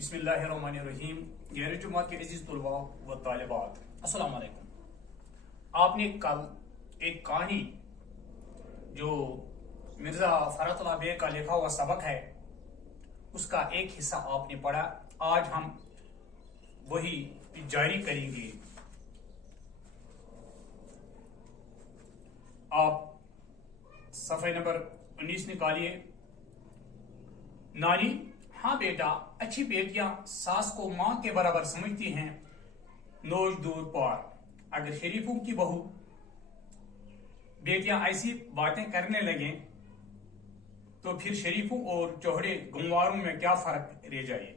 बिस्मिल्लाहिर्रहमानिर्रहीम। गैर जमात के अजीज तलबा व तालिबात, अस्सलाम वालेकुम। आपने कल एक कहानी जो मिर्जा फरतुल्लाह बेग का लिखा हुआ सबक है उसका एक हिस्सा आपने पढ़ा। आज हम वही जारी करेंगे। आप सफ़े नंबर 19 निकालिए। नानी: हाँ बेटा, अच्छी बेटियां सास को मां के बराबर समझती हैं, नोज दूर पार। अगर शरीफों की बहू बेटियां ऐसी बातें करने लगे तो फिर शरीफों और चौहड़े गुमवारों में क्या फर्क रह जाए।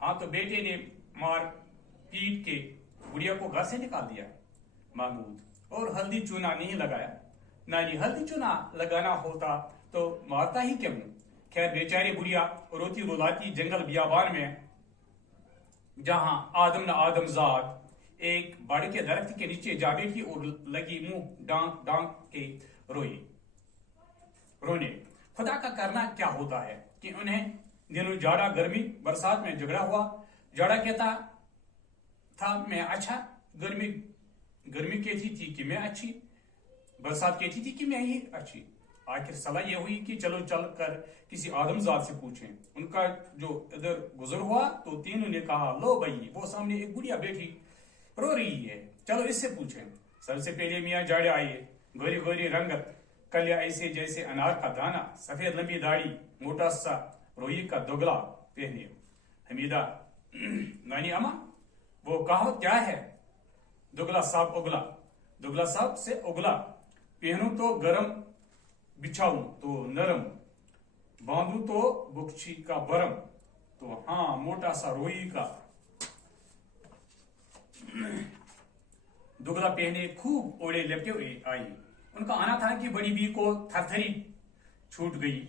हाँ, तो बेटे ने मार पीट के गुड़िया को घर से निकाल दिया महमूद, और हल्दी चूना नहीं लगाया। नानी: हल्दी चूना लगाना होता तो मारता ही क्यों। खैर, बेचारी बुढ़िया रोती रुलाती जंगल बियाबान में, जहां आदम न आदमजाद एक बड़ के दरख्त के नीचे जा बैठी और लगी मुंह डांग डांग के रोने। खुदा का करना क्या होता है कि उन्हें दिनों जाड़ा गर्मी बरसात में झगड़ा हुआ। जाड़ा कहता था मैं अच्छा, गर्मी कहती थी कि मैं अच्छी, बरसात कहती थी कि मैं ही अच्छी। आखिर सलाह यह हुई कि चलो चल कर किसी आदमजाद से पूछें। उनका जो इधर गुजर हुआ तो तीनों ने कहा, लो भाई, वो सामने एक गुड़िया बैठी रो रही है, चलो इससे पूछें। सबसे पहले मियाँ जाड़े आए, गोरी गोरी रंगत, कलिया ऐसे जैसे अनार का दाना, सफेद लंबी दाढ़ी, मोटा सा रोई का दोगला पहने। हमीदा: नानी अम्मा, वो कहावत क्या है? दुगला साहब उगला, दुगला साहब से उगला। पहनूं तो गरम, बिछाऊं तो नरम, बांधू तो बुक्छी का बरम। तो हाँ, मोटा सा रोई का दुगला पहने खूब ओढ़े लपटे हुए आई। उनका आना था कि बड़ी बी को थरथरी छूट गई।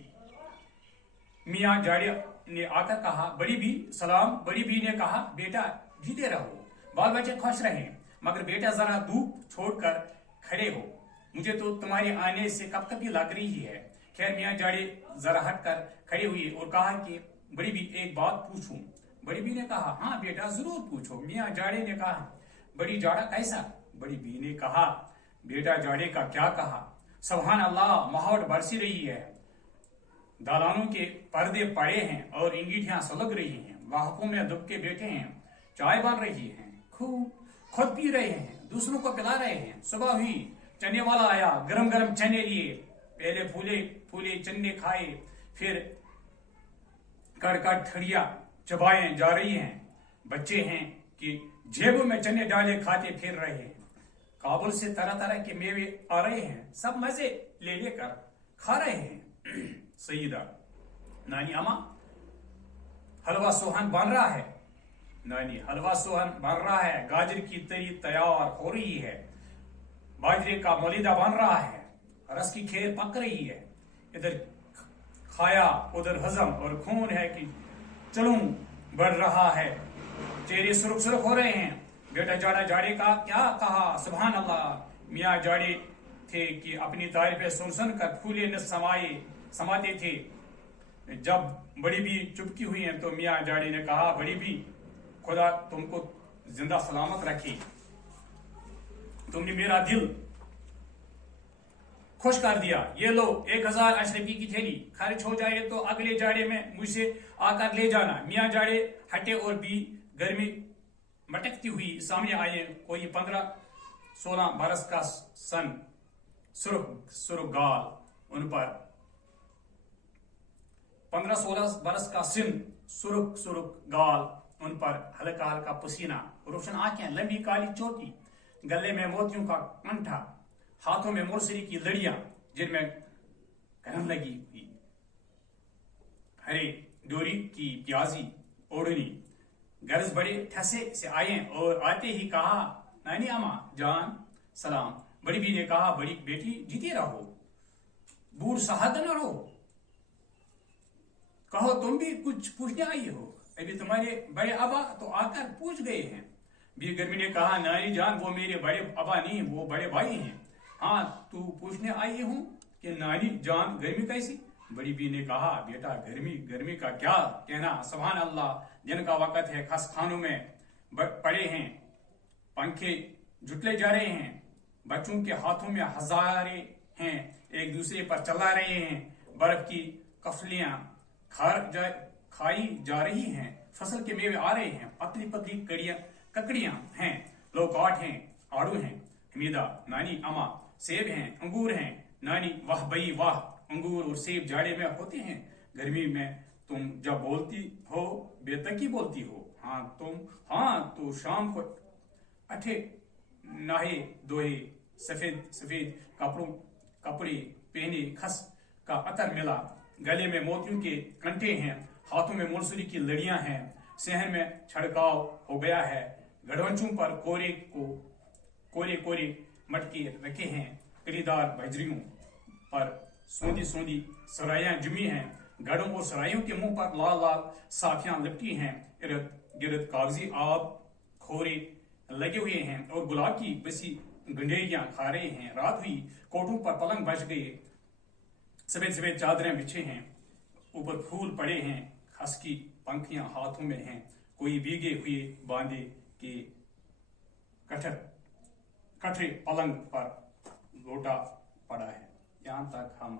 मियाँ जाड़े ने आकर कहा, बड़ी बी सलाम। बड़ी बी ने कहा, बेटा जीते रहो, बाल बच्चे खुश रहे, मगर बेटा जरा धूप छोड़कर खड़े हो, मुझे तो तुम्हारे आने से कपकपी लग रही है। खैर, मियाँ जाड़े जरा हटकर खड़े हुए और कहा कि बड़ी बी एक बात पूछूं। बड़ी बी ने कहा, हाँ बेटा जरूर पूछो। मियाँ जाड़े ने कहा, बड़ी जाड़ा कैसा? बड़ी बी ने कहा, बेटा जाड़े का क्या कहा, सुभान अल्लाह, महावट बरसी रही है, दालानों के पर्दे पड़े हैं और इंगीठियां सुलग रही हैं, वाहकों में दुबके बैठे हैं, चाय बन रही है, खुद पी रहे हैं, दूसरों को पिला रहे हैं। सुबह हुई, चने वाला आया, गरम गरम चने लिए, पहले फूले फूले चने खाए, फिर कड़कड़ ठड़िया चबाए जा रही हैं। बच्चे हैं कि जेबों में चने डाले खाते फिर रहे हैं। काबुल से तरह तरह के मेवे आ रहे हैं, सब मजे ले लेकर खा रहे हैं। सईदा: नानी अम्मा, हलवा सोहन बन रहा है। नानी: हलवा सोहन बन रहा है, गाजर की तरी तैयार हो रही है, बाजरे का मलीदा बन रहा है, रस की खीर पक रही है, इधर खाया उधर हजम और खून है कि चलूं बढ़ रहा है, चेहरे सुर्ख सुर्ख हो रहे हैं। बेटा जाड़ा जाड़े का क्या कहा, सुभान अल्लाह। मियाँ जाड़े थे कि अपनी तारीफें सुन सुन कर फूले न समाते थे। जब बड़ी भी चुपकी हुई है तो मियाँ जाड़े ने कहा, बड़ी भी, खुदा तुमको जिंदा सलामत रखे, तुमने मेरा दिल खुश कर दिया। ये लो 1000 अशरफी की थैली, खर्च हो जाए तो अगले जाड़े में मुझसे आकर ले जाना। मियाँ जाड़े हटे और भी गर्मी मटकती हुई सामने आए। कोई 15-16 बरस का सन, सुर्ख गाल उन पर, 15-16 बरस का सिन, सुर्ख गाल उन पर, हल्का हल्का पसीना, रोशन आंखें, लंबी काली चोटी, गले में मोतियों का कंठा, हाथों में मुरसरी की लड़ियां जिनमें गरम लगी हुई, हरे डोरी की प्याजी ओढ़नी। गर्ज बड़े ठसे से आए और आते ही कहा, नानी अम्मा जान सलाम। बड़ी बी ने कहा, बड़ी बेटी जीते रहो, बूढ़ साहब न रहो, कहो तुम भी कुछ पूछने आई हो, अभी तुम्हारे बड़े अबा तो आकर पूछ गए हैं। बी गर्मी ने कहा, नानी जान वो मेरे बड़े अबा नहीं, वो बड़े भाई हैं। हाँ, तू पूछने आई हूं कि नानी जान गर्मी कैसी? बड़ी बी ने कहा, बेटा गर्मी का क्या कहना, सुभान अल्लाह, दिन का वक्त है, खस खानों में पड़े हैं, पंखे जुटले जा रहे हैं, बच्चों के हाथों में हजारे हैं, एक दूसरे पर चला रहे हैं, बर्फ की कफलियां खाई जा रही हैं, फसल के मेवे आ रहे हैं, पतली पतली ककड़ियां हैं, लौकाट हैं, आड़ू हैं, हमीदा नानी अमा, सेब हैं, अंगूर हैं, नानी वाह भई वाह, अंगूर और सेब जाड़े में होते हैं, गर्मी में तुम जब बोलती हो बेतकी बोलती हो, हाँ तो शाम को अठे नहाए धोए, सफेद सफेद कपड़े पहने, खस का अतर मिला, गले में मोतियों के कंठे हैं, हाथों में मूलसुरी की लड़ियां हैं, शहर में छिड़काव हो गया है, गढ़वंचों पर कोरे मटके रखे हैं, कलीदार बजरियों पर सोंदी सराइयां जमी हैं, गढ़ों और सराइयों के मुंह पर लाल लाल साफियां लिपटी हैं, इर्द गिर्द कागजी आब खोरे लगे हुए हैं और गुलाब की बसी गंडेरियां खा रहे हैं, रात हुई, कोठों पर पलंग बच गए, सफेद सफेद चादरें बिछे हैं, ऊपर फूल पड़े हैं, खस की पंखियां हाथों में हैं, कोई भीगे हुए बांधे के कठरे पलंग पर लोटा पड़ा है। यहाँ तक हम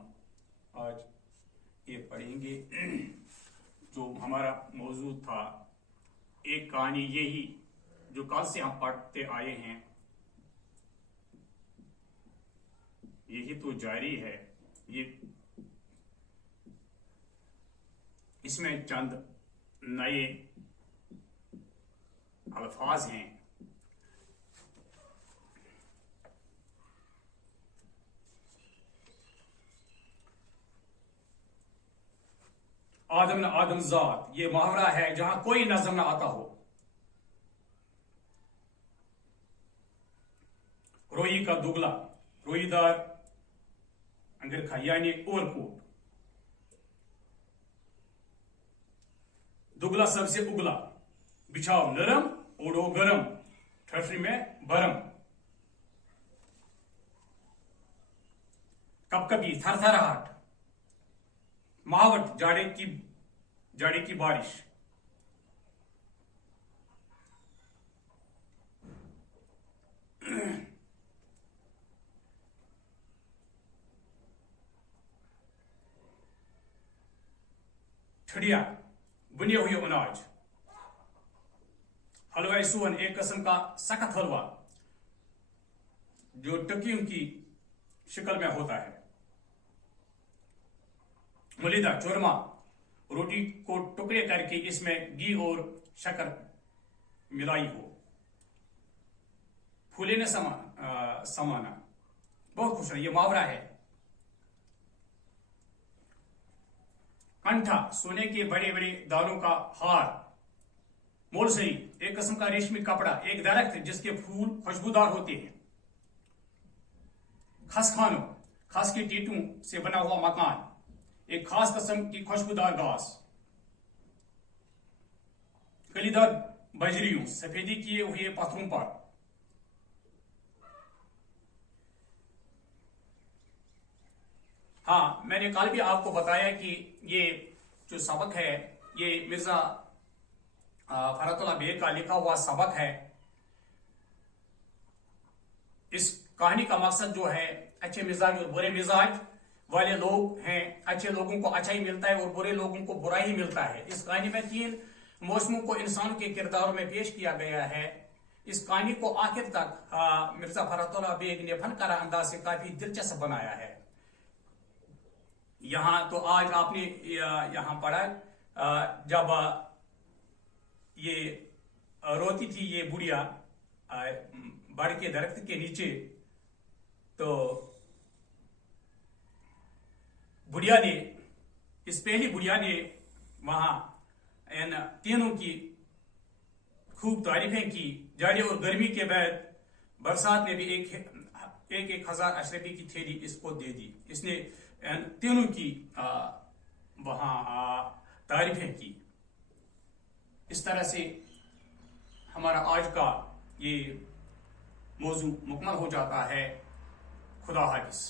आज ये पढ़ेंगे। जो हमारा मौजूद था, एक कहानी यही जो कल से हम पढ़ते आए हैं, यही तो जारी है। ये इसमें चंद नए अल्फाज हैं। आदम न आदम जात, ये मुहावरा है जहां कोई नजम न आता हो। रोई का दुगला, रोईदार अंगरखा यानी ओवरकोट, दुगला सबसे उगला, बिछाओ नरम ओढ़ो गरम, ठठरी में भरम, कपकपी थरथराहट, महावट जाड़े की बारिश, ठड़िया बुने हुए अनाज, हलवाई सोहन एक किस्म का सख्त हलवा जो टकियों की शक्ल में होता है, मलिदा चूरमा, रोटी को टुकड़े करके इसमें घी और शक्कर मिलाई हो, फूले ने समाना, बहुत खुश है। ये मुहावरा है। कंठा, सोने के बड़े बड़े दानों का हार, मोलसरी, एक किस्म का रेशमी कपड़ा, एक दरख्त जिसके फूल खुशबूदार होते हैं, खसखानो, खस की टीटों से बना हुआ मकान, एक खास किस्म की खुशबूदार घास, कलीदार बजरियों, सफेदी किए हुए पत्थरों पर, हाँ, मैंने कल भी आपको बताया कि ये जो सबक है ये मिर्जा फरतुल्लाह बेग का लिखा हुआ सबक है। इस कहानी का मकसद जो है, अच्छे मिजाज और बुरे मिजाज वाले लोग हैं, अच्छे लोगों को अच्छा ही मिलता है और बुरे लोगों को बुरा ही मिलता है। इस कहानी में 3 मौसमों को इंसान के किरदारों में पेश किया गया है। इस कहानी को आखिर तक मिर्जा फरतुल्लाह बेग ने फनकारा अंदाज से काफी दिलचस्प बनाया है। यहाँ तो आज आपने यहाँ पढ़ा, जब ये रोती थी ये बुढ़िया बड़ के दरख्त के नीचे, तो बुढ़िया ने, इस पहली बुढ़िया ने वहां इन तीनों की खूब तारीफें की। जाड़े और गर्मी के बाद बरसात ने भी एक हजार अशरफी की थैली इसको दे दी। इसने तीनों की वहां तारीफें की। इस तरह से हमारा आज का ये मौजू मुकम्मल हो जाता है। खुदा हाफिज।